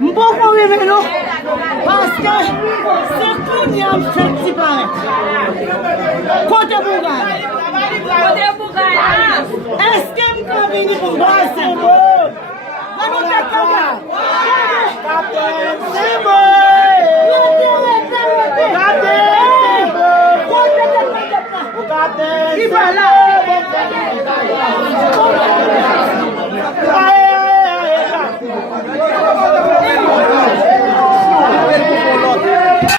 Mpoko wive nou, paske se koun yam fèk si pare. Kote Bougane. Kote Bougane. Eske mka vini pou mbase mou? Nani kakaka? Kapten Simbo! Kapten Simbo! Kapten Simbo!